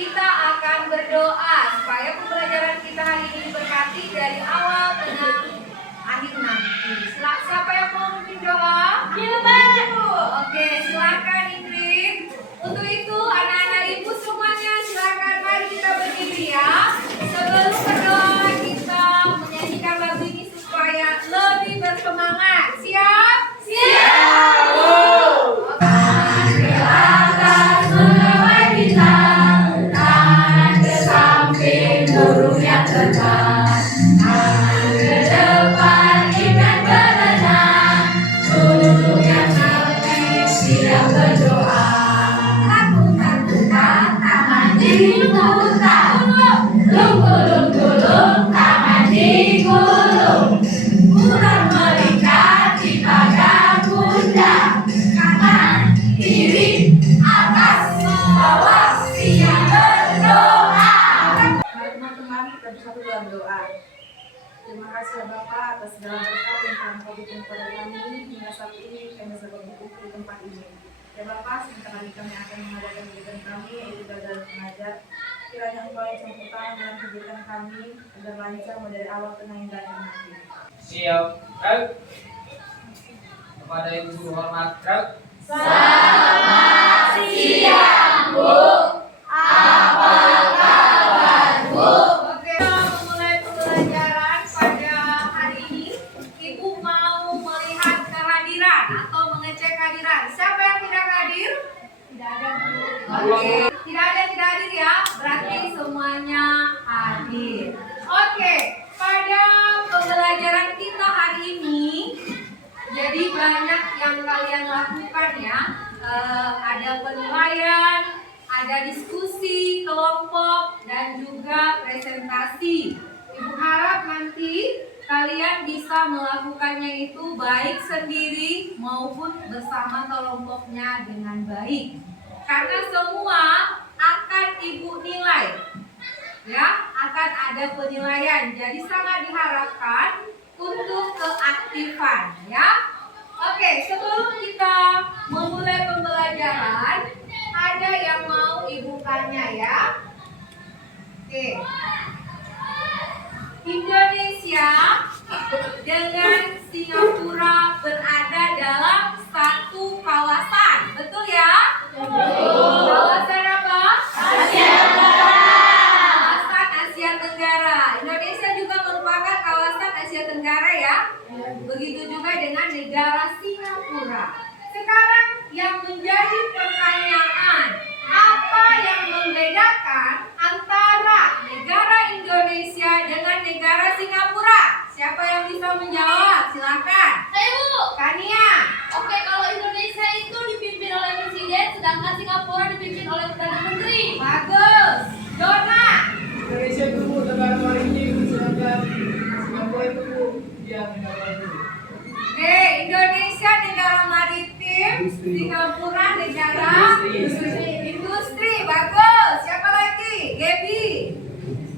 kita akan berdoa supaya pembelajaran kita hari ini diberkati dari awal, tengah, akhir nanti. Siapa yang mau memimpin doa? Oke, silakan Ingrid. Untuk itu anak-anak ibu semuanya silakan mari kita berdiri ya. Sebelum berdoa kita menyanyikan lagu ini supaya lebih bersemangat. Siap? Siap. Terima kasih ya Bapak atas segala berkat yang telah Kau berikan kepada kami hingga saat ini kami dapat berkumpul di tempat ini. Ya Bapak, sebentar lagi kami akan mengadakan kegiatan kami yaitu belajar mengajar. Kiranya Engkau yang campur tangan dalam kegiatan kami agar lancar mulai dari awal tengah hingga akhir nanti. Siap, kepada Ibu Guru hormat, Selamat siang, Bu. Apa kabar, Bu? Oke, memulai pembelajaran pada hari ini. Ibu mau melihat kehadiran atau mengecek kehadiran. Siapa yang tidak hadir? Tidak ada, Bu. Oke, tidak ada yang tidak hadir ya. Berarti semuanya hadir. Oke, pada pembelajaran kita hari ini, jadi banyak yang kalian lakukan ya. Ada penilaian, ada diskusi kelompok, dan juga presentasi. Ibu harap nanti kalian bisa melakukannya itu baik sendiri maupun bersama kelompoknya dengan baik. Karena semua akan Ibu nilai. Ya, akan ada penilaian. Jadi sangat diharapkan untuk keaktifan ya. Oke, sebelum kita memulai pembelajaran, ada yang mau Ibu tanya ya. Oke. Indonesia dengan Singapura berada dalam satu kawasan. Betul ya? Betul. Kawasan apa? Asia Tenggara. Kawasan Asia Tenggara. Indonesia juga merupakan kawasan Asia Tenggara ya. Begitu juga dengan negara Singapura. Sekarang yang menjadi pertanyaan, apa yang membedakan antara negara Indonesia dengan negara Singapura? Siapa yang bisa menjawab? Silakan. Saya Bu. Kania. Oke, kalau Indonesia itu dipimpin oleh presiden, sedangkan Singapura dipimpin oleh perdana menteri. Bagus. Dona. Indonesia itu Bu, negara maritim, sedangkan Singapura itu Bu, dia negara itu. Oke, Indonesia negara maritim, Singapura negara industri. Bagus. Siapa lagi? Gaby.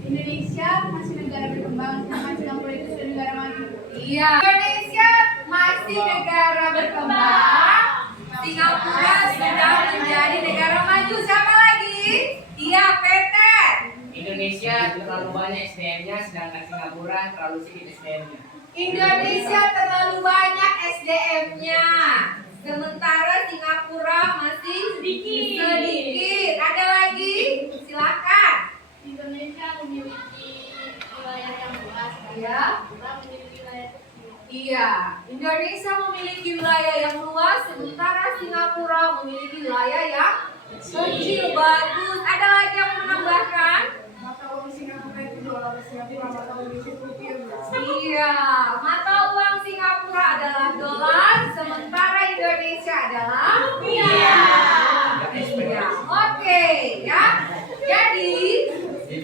Indonesia masih negara berkembang, sedangkan Singapura itu sudah negara maju. Iya. Indonesia masih negara berkembang, Singapura sudah menjadi negara maju. Siapa lagi? Iya, Peter. Indonesia terlalu banyak SDM-nya, sedangkan Singapura terlalu sedikit SDM-nya. Indonesia terlalu banyak SDM-nya, sementara Singapura masih sedikit. Ada lagi? Silakan. Indonesia memiliki wilayah yang luas, Iya. Singapura memiliki wilayah kecil. Iya, Indonesia memiliki wilayah yang luas, sementara Singapura memiliki wilayah yang kecil. Bagus. Ada lagi yang menambahkan? Mata uang Singapura itu dolar, Singapura mata uang itu rupiah. Iya, mata uang Singapura adalah dolar, sementara Indonesia adalah rupiah. Iya, oke ya. Jadi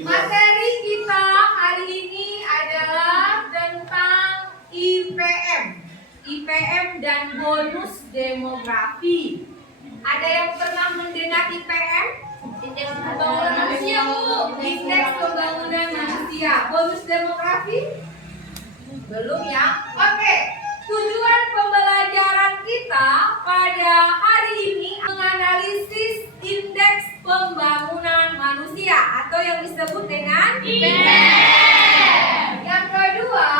materi kita hari ini adalah tentang IPM dan bonus demografi. Ada yang pernah mendengar IPM? Indeks pembangunan manusia, Bu. Indeks pembangunan manusia. Bonus demografi? Belum ya? Oke. Tujuan pembelajaran kita pada hari ini menganalisis indeks pembangunan manusia. atau yang disebut dengan Yang kedua,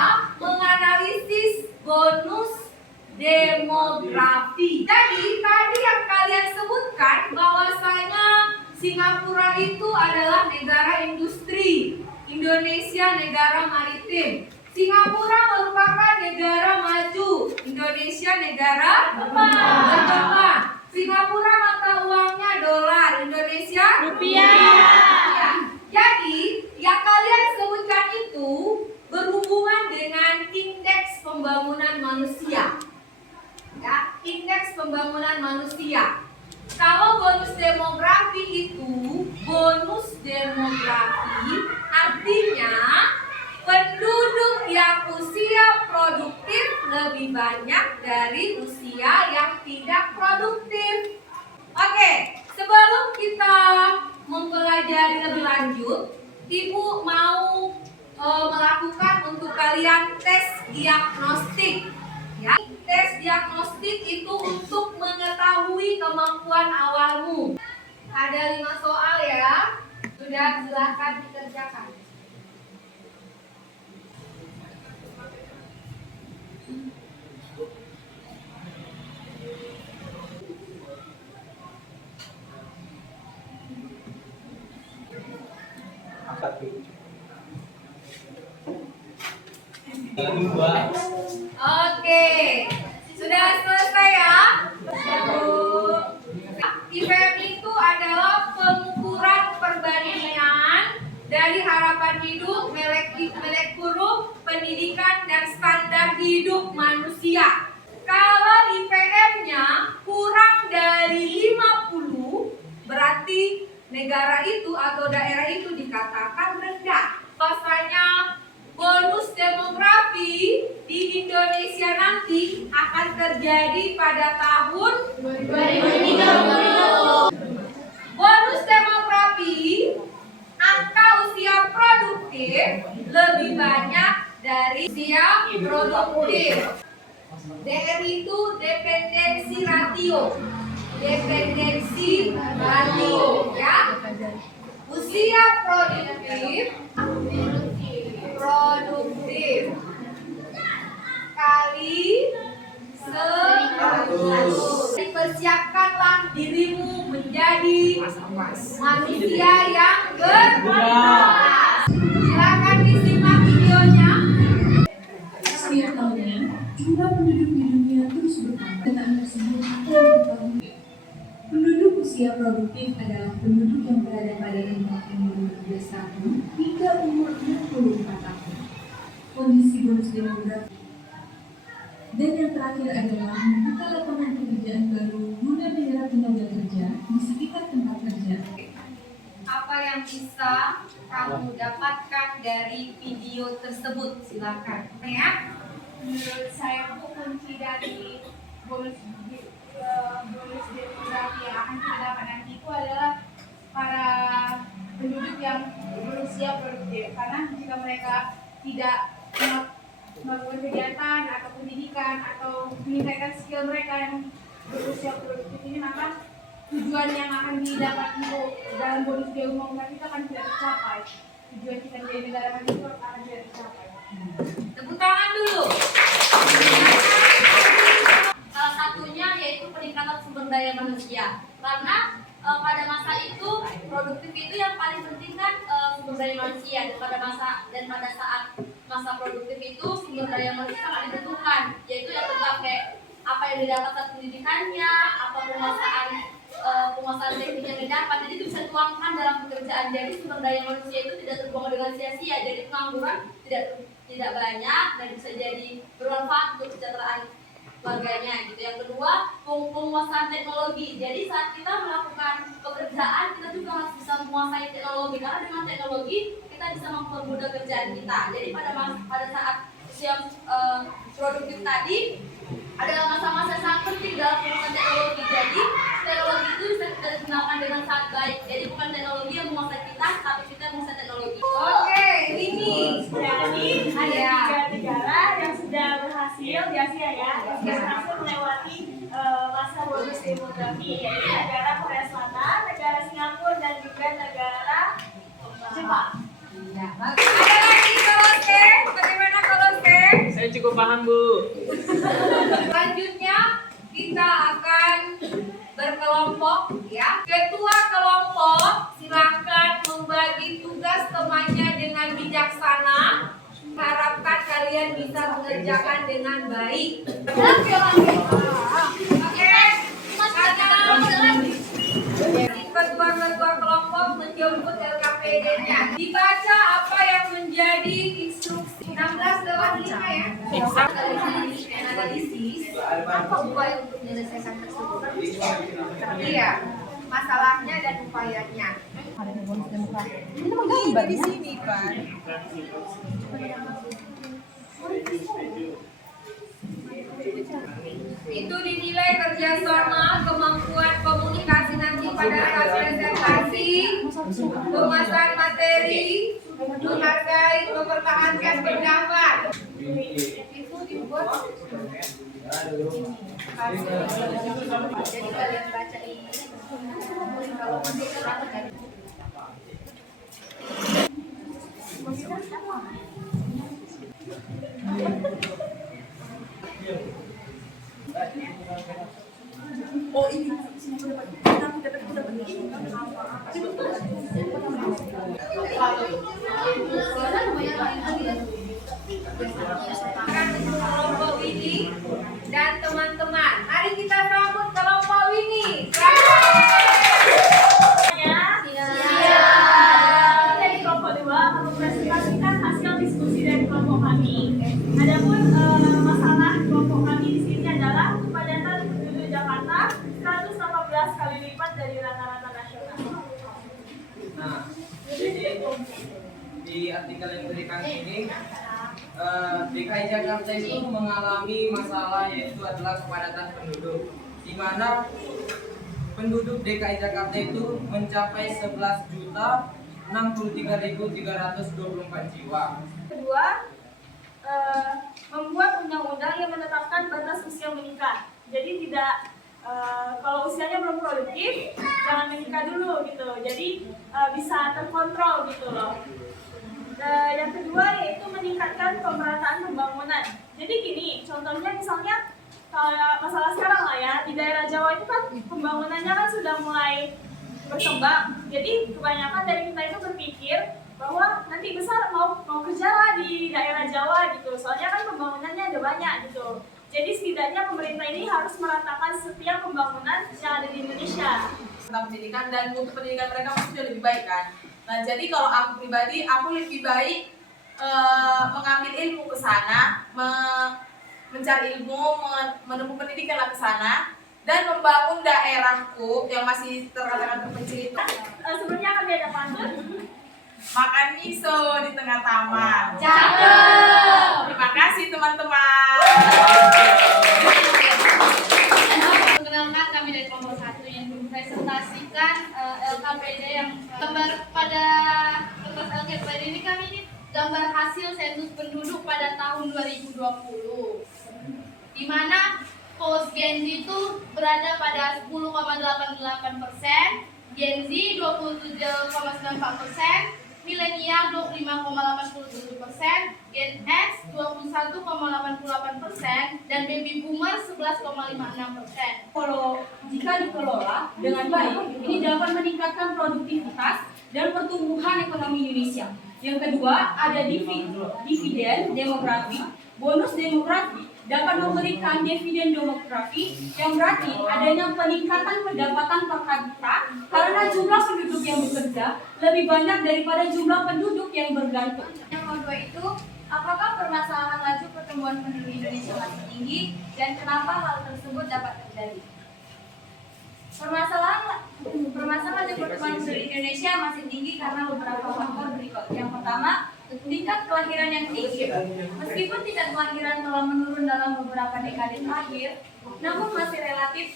menganalisis bonus demografi. Jadi tadi yang kalian sebutkan bahwasanya Singapura itu adalah negara industri, Indonesia negara maritim. Singapura merupakan negara maju, Indonesia negara berkembang. Singapura mata uangnya dolar, Indonesia rupiah. Jadi yang kalian sebutkan itu berhubungan dengan indeks pembangunan manusia. Ya, indeks pembangunan manusia. Kalau bonus demografi artinya penduduk yang usia produktif lebih banyak dari usia yang tidak produktif. Oke, sebelum kita mempelajari lebih lanjut, Ibu mau melakukan untuk kalian tes diagnostik. Ya, tes diagnostik itu untuk mengetahui kemampuan awalmu. Ada 5 soal ya. Sudah, silakan dikerjakan. Oke, sudah selesai ya. IPM itu adalah pengukuran perbandingan dari harapan hidup, melek huruf, pendidikan, dan standar hidup manusia. Kalau IPM-nya kurang dari 50, berarti negara itu atau daerah itu dikatakan rendah. Bahwasanya bonus demografi di Indonesia nanti akan terjadi pada tahun 2030. Bonus demografi, angka usia produktif lebih banyak dari usia produktif. DR itu dependensi ratio. Dependensi ratio ya. Usia produktif kali 100. Persiapkanlah dirimu menjadi manusia yang berkualitas. Silakan disimak videonya. Setiap tahunnya, jumlah penduduk di dunia terus bertambah. Data tersebut telah diketahui. Penduduk usia produktif adalah penduduk yang berada pada umur 15 tahun hingga umur 64 tahun. Kondisi bonus demografi. Dan yang terakhir adalah membuka lapangan pekerjaan baru guna menyerap tenaga kerja di sekitar tempat kerja. Apa yang bisa kamu dapatkan dari video tersebut? Silakan. Ya. Menurut saya itu kunci dari bonus demografi yang akan kita dapat nanti itu adalah para penduduk yang berusia produktif, karena jika mereka tidak melakukan kegiatan atau pendidikan atau meningkatkan skill mereka yang berusia produktif ini, maka tujuan yang akan didapat untuk dalam bonus demografi itu akan tidak tercapai. Tujuan kita menjadi negara maju itu akan tidak tercapai. Tepuk tangan dulu. Salah satunya yaitu peningkatan sumber daya manusia. Karena pada masa itu produktif itu yang paling penting kan sumber daya manusia, dan pada saat masa produktif itu sumber daya manusia sangat ditentukan, yaitu yang tentang kayak apa yang didapatkan pendidikannya, apa penguasaan teknik yang didapat, jadi itu bisa dituangkan dalam pekerjaan. Jadi sumber daya manusia itu tidak terbuang dengan sia-sia, jadi pengangguran tidak banyak dan bisa jadi bermanfaat untuk kesejahteraan keluarganya gitu. Yang kedua, penguasaan teknologi. Jadi saat kita melakukan pekerjaan, kita juga harus bisa menguasai teknologi, karena dengan teknologi kita bisa mempermudah kerjaan kita. Jadi pada saat usia produktif tadi adalah masa-masa sangat penting dalam penguasaan teknologi. Jadi teknologi itu bisa kita gunakan dengan sangat baik. Jadi bukan teknologi yang menguasai kita, tapi kita yang menguasai teknologi. Oke, ini. Jadi ada Ada 3 negara yang sudah berhasil di Asia ya, yang sudah berhasil melewati masa bonus demografi, yaitu negara Korea Selatan, negara Singapura, dan juga negara paham, Bu. Selanjutnya kita akan berkelompok ya. Ketua kelompok silakan membagi tugas temannya dengan bijaksana. Harapkan kalian bisa mengerjakan dengan baik. Oke. Ketua-ketua kelompok menjemput LKPD-nya. Dibaca apa yang menjadi instruksi 16/5 ya. Analisis apa upaya untuk menyelesaikan tersebut. Iya, masalahnya dan upayanya. Di sini, Pak. Itu dinilai kerjasama, kemampuan komunikasi nanti pada saat presentasi, pemasaran materi, menghargai, mempertahankan pendapat. Itu dibuat. Jadi kalian baca ini. Kalau masih kurang dari kelompok Winnie dan teman-teman. Mari kita sambut kelompok Winnie. Dari kelompok 2 akan mempresentasikan hasil diskusi dari kelompok kami. Adapun masalah kelompok kami di sini adalah kepadatan penduduk Jakarta 118 kali lipat dari rata-rata nasional. Nah, jadi di artikel yang diberikan ini DKI Jakarta itu mengalami masalah yaitu adalah kepadatan penduduk, di mana penduduk DKI Jakarta itu mencapai 11.063.324 jiwa. Kedua, membuat undang-undang yang menetapkan batas usia menikah. Jadi tidak kalau usianya belum produktif, jangan menikah dulu gitu. Jadi bisa terkontrol gitu loh. Yang kedua yaitu meningkatkan pemerataan pembangunan. Jadi gini, contohnya misalnya kalau masalah sekarang lah ya, di daerah Jawa itu kan pembangunannya kan sudah mulai berkembang. Jadi kebanyakan dari kita itu berpikir bahwa nanti besar mau kerja lah di daerah Jawa gitu. Soalnya kan pembangunannya ada banyak gitu. Jadi setidaknya pemerintah ini harus meratakan setiap pembangunan yang ada di Indonesia. Tentang pendidikan dan mutu pendidikan mereka pasti lebih baik kan. Nah jadi kalau aku pribadi, aku lebih baik mengambil ilmu ke sana, mencari ilmu, menempuh pendidikan ke sana, dan membangun daerahku yang masih terkadang terpencil itu. Sebelumnya kami ada pantun. Makan miso di tengah taman. Cakep. Terima kasih teman-teman. Perkenalkan, kami dari kelompok 1 yang mempresentasikan LKPD yang gambar pada kertas LKPD ini. Kami ini gambar hasil sensus penduduk pada tahun 2020, di mana pos Gen Z itu berada pada 10,88%, Gen Z 27,94%, milenial 25,87%, Gen X 21,88%, dan baby boomer 11,56%. Kalau jika dikelola dengan baik, ini dapat meningkatkan produktivitas dan pertumbuhan ekonomi Indonesia. Yang kedua, ada dividen demografi. Bonus demografi dapat memberikan dividen demografi yang berarti adanya peningkatan pendapatan per kapita karena jumlah penduduk yang bekerja lebih banyak daripada jumlah penduduk yang bergantung. Yang kedua itu, apakah permasalahan laju pertumbuhan penduduk Indonesia masih tinggi dan kenapa hal tersebut dapat terjadi? Permasalahan laju pertumbuhan penduduk Indonesia masih tinggi karena beberapa faktor berikut. Yang pertama, tingkat kelahiran yang tinggi. Meskipun tingkat kelahiran telah menurun dalam beberapa dekade terakhir, namun masih relatif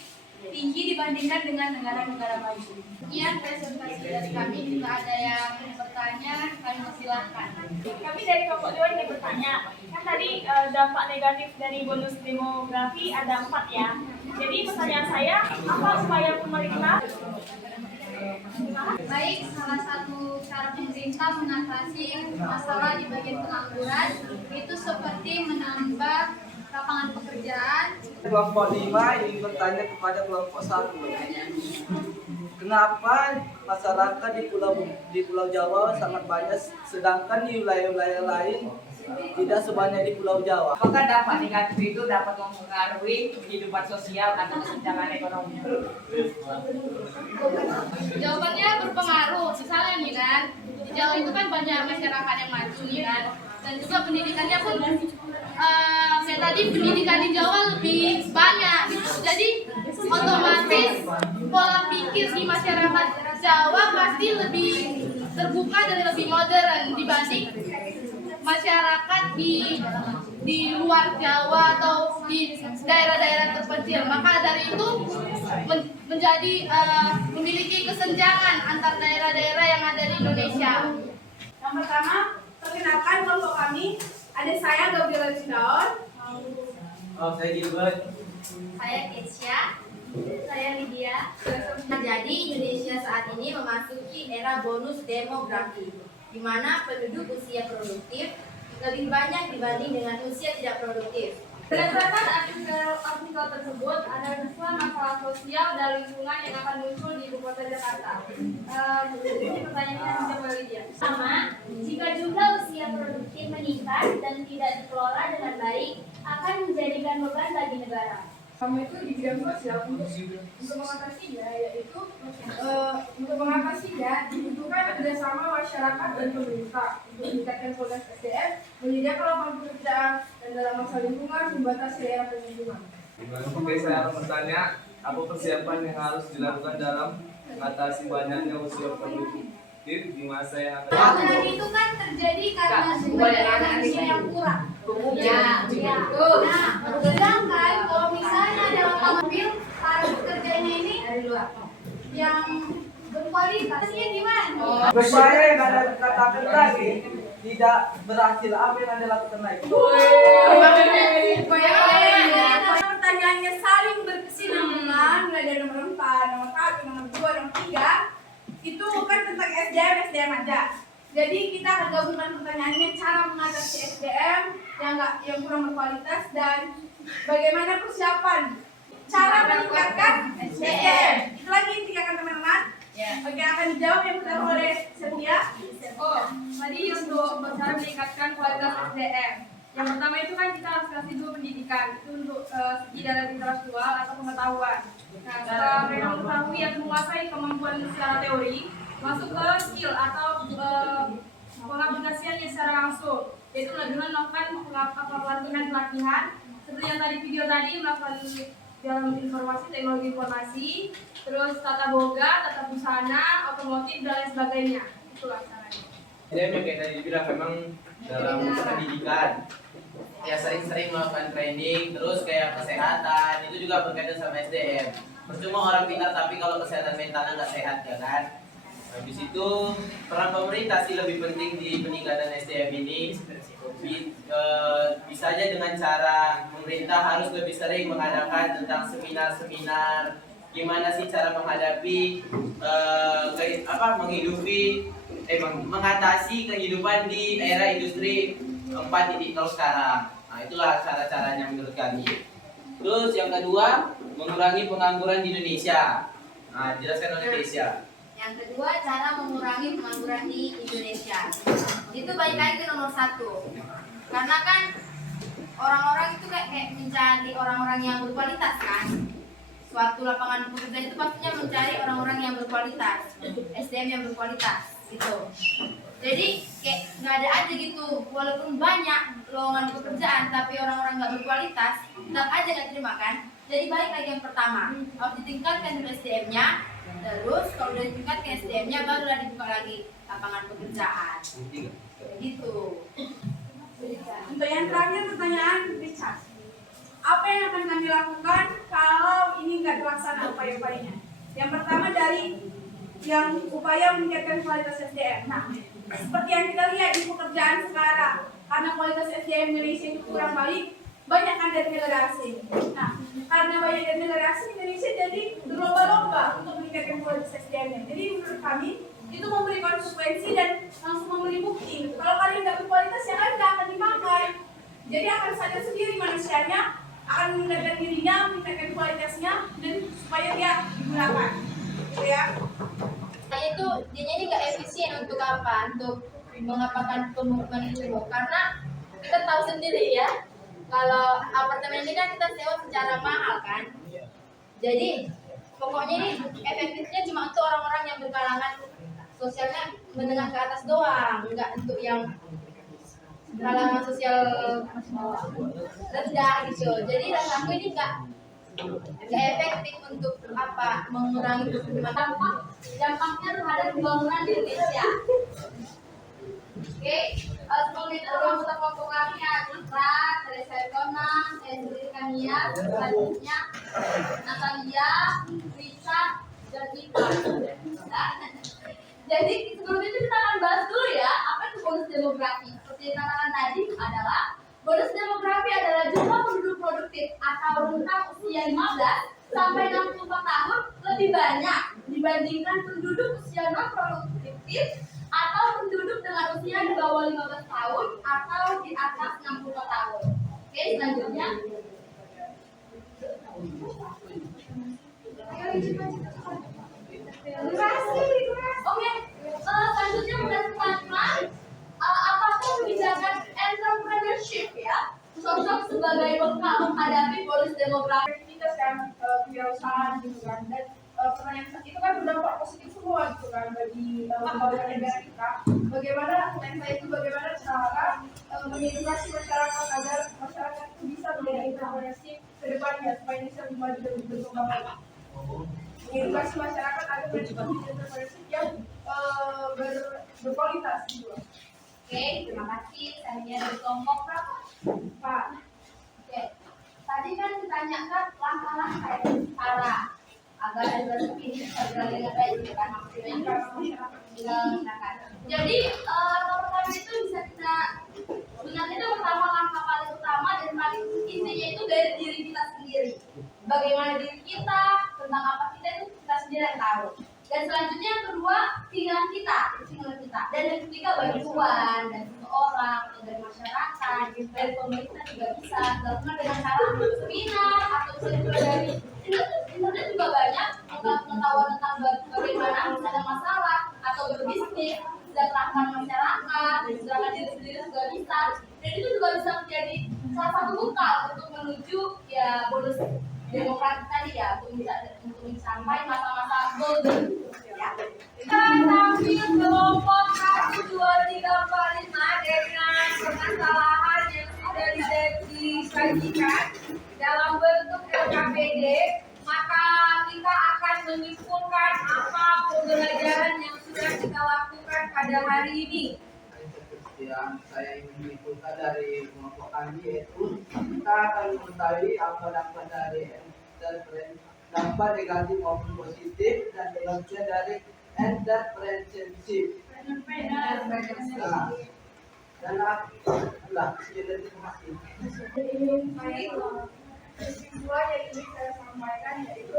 tinggi dibandingkan dengan negara-negara maju. Sekian presentasi dari kami. Jika ada yang bertanya, kami persilahkan. Kami dari kelompok 2 ingin bertanya, kan tadi dampak negatif dari bonus demografi ada 4 ya. Jadi pertanyaan saya, apa upaya pemerintah Baik, salah satu cara pemerintah mengatasi masalah di bagian pengangguran itu seperti menambah lapangan pekerjaan. Kelompok 5 ingin bertanya kepada kelompok 1. Kenapa masyarakat di Pulau Jawa sangat banyak sedangkan di wilayah-wilayah lain tidak sebanyak di Pulau Jawa? Apakah dampak negatif itu dapat mempengaruhi kehidupan sosial atau kesenjangan ekonomi? Jawabannya berpengaruh. Misalnya nih kan, di Jawa itu kan banyak masyarakat yang maju nih kan, dan juga pendidikannya pun kayak tadi pendidikan di Jawa lebih banyak gitu. Jadi otomatis pola pikir di masyarakat Jawa pasti lebih terbuka dan lebih modern dibanding masyarakat di luar Jawa atau di daerah-daerah terpencil. Maka dari itu menjadi memiliki kesenjangan antar daerah-daerah yang ada di Indonesia. Yang pertama, perkenalkan kelompok kami. Ada saya Gabriela Cindaon. Saya Gilbert. Saya Kesia. Saya Lydia. Jadi Indonesia saat ini memasuki era bonus demografi, di mana penduduk usia produktif lebih banyak dibanding dengan usia tidak produktif. Berdasarkan artikel tersebut, ada dua masalah sosial dan lingkungan yang akan muncul di ibu kota Jakarta. Ini pertanyaannya dijawab oleh Lydia. Pertama, jika jumlah usia produktif meningkat dan tidak dikelola dengan baik, akan menjadikan beban bagi negara. Kami itu di bidang sosial untuk mengatasinya, yaitu untuk mengatasinya dibutuhkan kerjasama masyarakat dan pemerintah untuk meningkatkan kualitas SDM, menyediakan lapangan pekerjaan, dan dalam masalah lingkungan membatasi daerah pemukiman. Oke, saya akan bertanya, apa persiapan yang harus dilakukan dalam mengatasi banyaknya usia produktif di masa yang akan datang? Pengangguran itu kan terjadi karena sumber daya manusia yang kurang. Ya. Nah, sedangkan kalau misalnya dalam mobil para pekerjanya ini yang berkualitasnya gimana? Supaya yang ada katakan tadi tidak berhasil, apa yang Anda lakukan lagi? Pertanyaannya saling berkesinambungan, mulai dari nomor 4, nomor 1, nomor 2, nomor 3. Itu bukan tentang SDM aja. Jadi kita akan gabungkan pertanyaannya cara mengatasi SDM yang kurang berkualitas dan bagaimana persiapan cara meningkatkan SDM. Itu lagi intinya kan teman-teman. Oke, akan dijawab yang pertama oleh Setia. Tadi untuk cara meningkatkan kualitas SDM. Yang pertama itu kan kita harus kasih dulu pendidikan, itu untuk segi dalam intelektual atau pengetahuan. Nah, setelah mereka mengetahui yang menguasai kemampuan secara teori, masuk ke skill atau pengaplikasiannya secara langsung, yaitu dengan melakukan pelatihan seperti yang tadi video tadi, melakukan dalam informasi, teknologi informasi, terus tata boga, tata busana, otomotif, dan lain sebagainya. Itulah caranya. SDM yang kayak tadi dibilang memang dalam pendidikan ya sering-sering melakukan training, terus kayak kesehatan itu juga berkaitan sama SDM. Percuma orang pintar tapi kalau kesehatan mentalnya nggak sehat ya kan. Habis itu peran pemerintah sih lebih penting di peningkatan SDM ini. Bisa aja dengan cara pemerintah harus lebih sering mengadakan tentang seminar-seminar gimana sih cara menghadapi mengatasi kehidupan di era industri 4.0 sekarang. Nah, itulah cara-caranya menurut kami. Terus yang kedua, mengurangi pengangguran di Indonesia. Nah, jelaskan oleh Kesia. Yang kedua, cara mengurangi pengangguran di Indonesia. Itu balik lagi ke nomor 1. Karena kan orang-orang itu kayak mencari orang-orang yang berkualitas kan. Suatu lapangan pekerjaan itu pastinya mencari orang-orang yang berkualitas, SDM yang berkualitas gitu. Jadi kayak nggak ada aja gitu, walaupun banyak lowongan pekerjaan tapi orang-orang nggak berkualitas, tetap aja nggak terima kan. Jadi balik lagi yang pertama, harus ditingkatkan dulu SDM-nya. Terus kalau udah ditingkatkan SDM-nya barulah dibuka lagi lapangan pekerjaan. Gitu. Untuk yang terakhir pertanyaan Richard. Apa yang akan kami lakukan kalau ini nggak terlaksana upaya-upayanya? Yang pertama dari yang upaya meningkatkan kualitas SDM. Nah, seperti yang kita lihat di pekerjaan sekarang, karena kualitas SDM Indonesia itu kurang baik, banyak kan dari negara asing. Nah, karena banyak dari negara asing, Indonesia jadi berlomba-lomba untuk meningkatkan kualitas SDM-nya. Jadi menurut kami itu memberi konsekuensi dan langsung memberi bukti. Kalau kalian nggak berkualitas, ya kalian nggak akan dipakai. Jadi akan sadar sendiri manusianya akan meningkatkan dirinya, meningkatkan kualitasnya, dan supaya dia digunakan. Gitu ya. Nah itu dia ini nggak efisien untuk apa? Untuk mengapakan pemukiman itu, karena kita tahu sendiri ya, kalau apartemen ini kan kita sewa secara mahal kan. Jadi pokoknya ini efektifnya cuma untuk orang-orang yang berkalangan sosialnya menengah ke atas doang, nggak untuk yang kalangan sosial rendah gitu. Jadi rasaku ini nggak efektif untuk apa mengurangi pertumbuhan. Dampaknya terhadap pembangunan di Indonesia. Oke, sebagai anggota kelompok kami Citra, Teresa Ekona, saya sendiri Kania, selanjutnya Natalia, Risa, dan Ika. Jadi sebelum itu kita akan bahas dulu ya, apa itu bonus demografi. Seperti yang katakan tadi adalah bonus demografi adalah jumlah penduduk produktif atau rentang usia 15 sampai 64 tahun lebih banyak dibandingkan penduduk usia non produktif atau penduduk dengan usia di bawah 15 tahun atau di atas 64 tahun. Oke, selanjutnya. Oke, selanjutnya berdasarkan apakah kebijakan entrepreneurship ya cocok sebagai bekal menghadapi bonus demografi. Kita sekarang kewirausahaan gitu kan, dan pertanyaan itu kan berdampak positif semua gitu kan bagi pembangunan negara kita. Bagaimana Mensa itu bagaimana cara mengedukasi masyarakat agar masyarakat itu bisa menjadi entrepreneurship ke depannya supaya bisa maju dan berkembang lagi. Mengedukasi masyarakat agar menjadi entrepreneurship yang berkualitas gitu. Oke, terima kasih. Saya dari kelompok berapa? Pak. Oke, tadi kan ditanyakan langkah-langkah cara agar administrasi ini bisa berjalan dengan baik, gitu kan maksudnya masyarakat. Jadi nomor pertama itu bisa kita sebenarnya itu pertama langkah paling utama dan paling intinya itu dari diri kita sendiri. Bagaimana diri kita, tentang apa kita itu kita sendiri yang tahu. Dan selanjutnya yang kedua tinggal kita. Dan yang ketiga bantuan dari seseorang atau dari masyarakat, dari pemerintah juga bisa dilakukan dengan cara seminar atau bisa juga dari internet juga banyak pengetahuan tentang bagaimana ada masalah atau berbisnis, kesejahteraan masyarakat, dan kesejahteraan diri sendiri juga bisa. Dan itu juga bisa menjadi salah satu bekal untuk menuju ya bonus demokrasi tadi ya, untuk mencapai masa-masa golden ya. Kita tampil kelompok 1, 2, 3, 4, 5 dengan permasalahan yang sudah disajikan dalam bentuk LKPD, maka kita akan menyimpulkan apa pembelajaran yang sudah kita lakukan pada hari ini. Yang saya ingin menyimpulkan dari kelompok kami yaitu kita akan mengetahui apa dampak dari dampak negatif maupun positif dan pengertian dari entrepreneurship. Dan terima kasih. Kesimpulan yang ingin saya sampaikan yaitu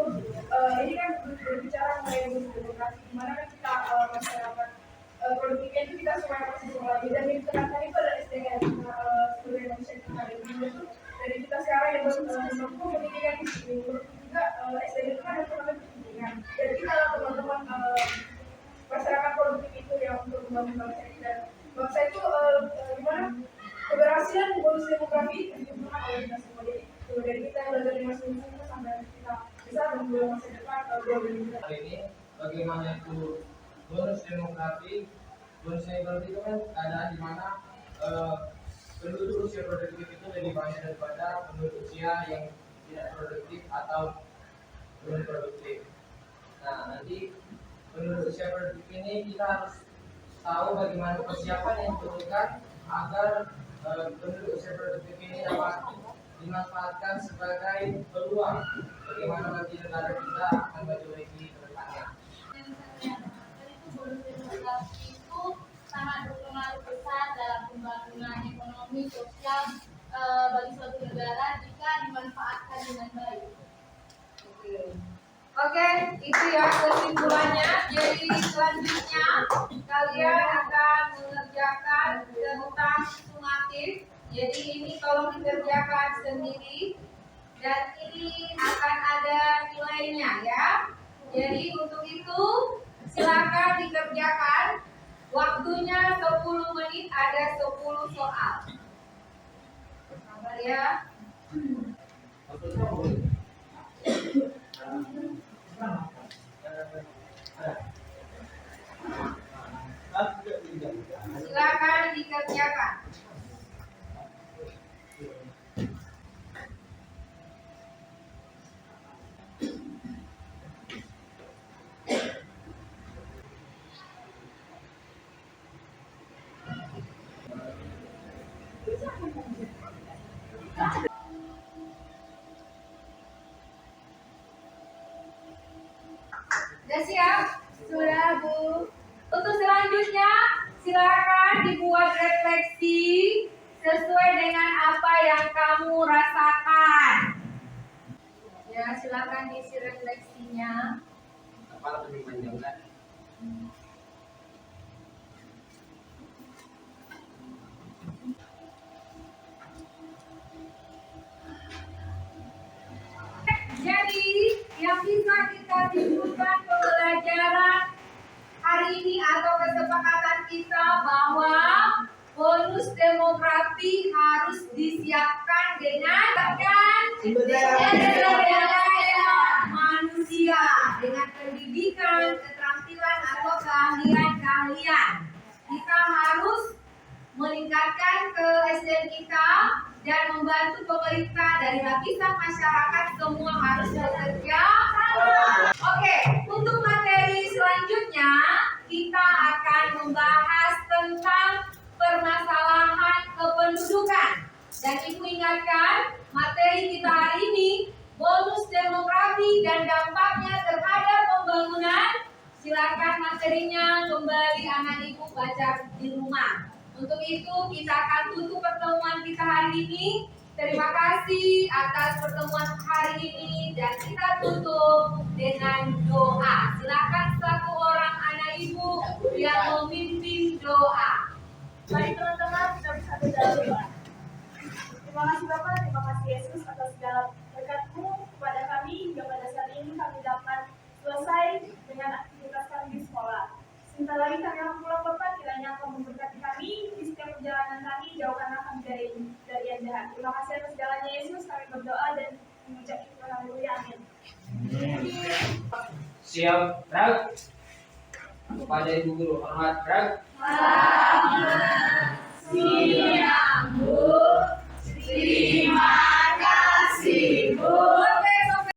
ini kan berbicara mengenai bonus demokrasi, di mana kan kita masyarakat produktifnya itu kita semua masih lagi, dan yang ditekankan itu adalah SDM sebagai manusia kita ada di itu dari kita sekarang yang mampu pendidikan di sini juga SDM itu kan ada pendidikan, dan kita lah teman-teman masyarakat produktif itu yang untuk membangun bangsa ini, dan bangsa itu gimana keberhasilan bonus demografi ditentukan oleh kita semua. Jadi dari kita belajar dari masing-masing sampai kita bisa membuat masa depan hari ini bagaimana itu bonus demografi. Bonus demografi itu kan keadaan di mana penduduk usia produktif itu lebih banyak daripada penduduk usia yang tidak produktif atau belum produktif. Nah, nanti penduduk usia produktif ini kita harus tahu bagaimana persiapan yang diperlukan agar penduduk usia produktif ini dapat dimanfaatkan sebagai peluang bagaimana bagi negara kita akan maju lagi ke depannya. Bonus demografi itu sangat berpengaruh besar dalam pembangunan ekonomi, sosial, bagi suatu negara jika dimanfaatkan dengan baik. Oke, itu ya kesimpulannya. Jadi selanjutnya kalian akan mengerjakan tentang sumatif. Jadi ini tolong dikerjakan sendiri dan ini akan ada nilainya ya. Jadi untuk itu silakan dikerjakan. Waktunya 10 menit, ada 10 soal. Sabar ya. Silakan dikerjakan. Sudah siap? Sudah, Bu. Untuk selanjutnya, silakan dibuat refleksi sesuai dengan apa yang kamu rasakan. Ya, silakan diisi refleksinya. Kepala lebih panjang kan? Jadi, yang bisa kita simpulkan pembelajaran hari ini atau kesepakatan kita bahwa bonus demografi harus disiapkan dengan sumber daya manusia dengan pendidikan, keterampilan atau keahlian-keahlian. Kita harus meningkatkan ke SDM kita dan membantu pemerintah dari lapisan masyarakat semua harus bekerja. Oke, untuk materi selanjutnya kita akan membahas tentang permasalahan kependudukan. Dan Ibu ingatkan materi kita hari ini bonus demografi dan dampaknya terhadap pembangunan. Silakan materinya kembali anak Ibu baca di rumah. Untuk itu kita akan tutup pertemuan kita hari ini. Terima kasih atas pertemuan hari ini dan kita tutup dengan doa. Silakan satu orang anak Ibu yang memimpin doa. Mari teman-teman kita bisa berdoa. Terima kasih Bapak, terima kasih Yesus atas segala berkat-Mu kepada kami hingga pada saat ini kami dapat selesai dengan aktivitas kami di sekolah. Sebentar lagi kami akan pulang Bapak, kiranya Engkau memberkati kami di setiap perjalanan kami, jauhkanlah kami dari yang jahat. Terima kasih atas segalanya Yesus, kami berdoa dan mengucap syukur haleluya, amin. Siap, Rag. Kepada Ibu Guru, hormat, Rag.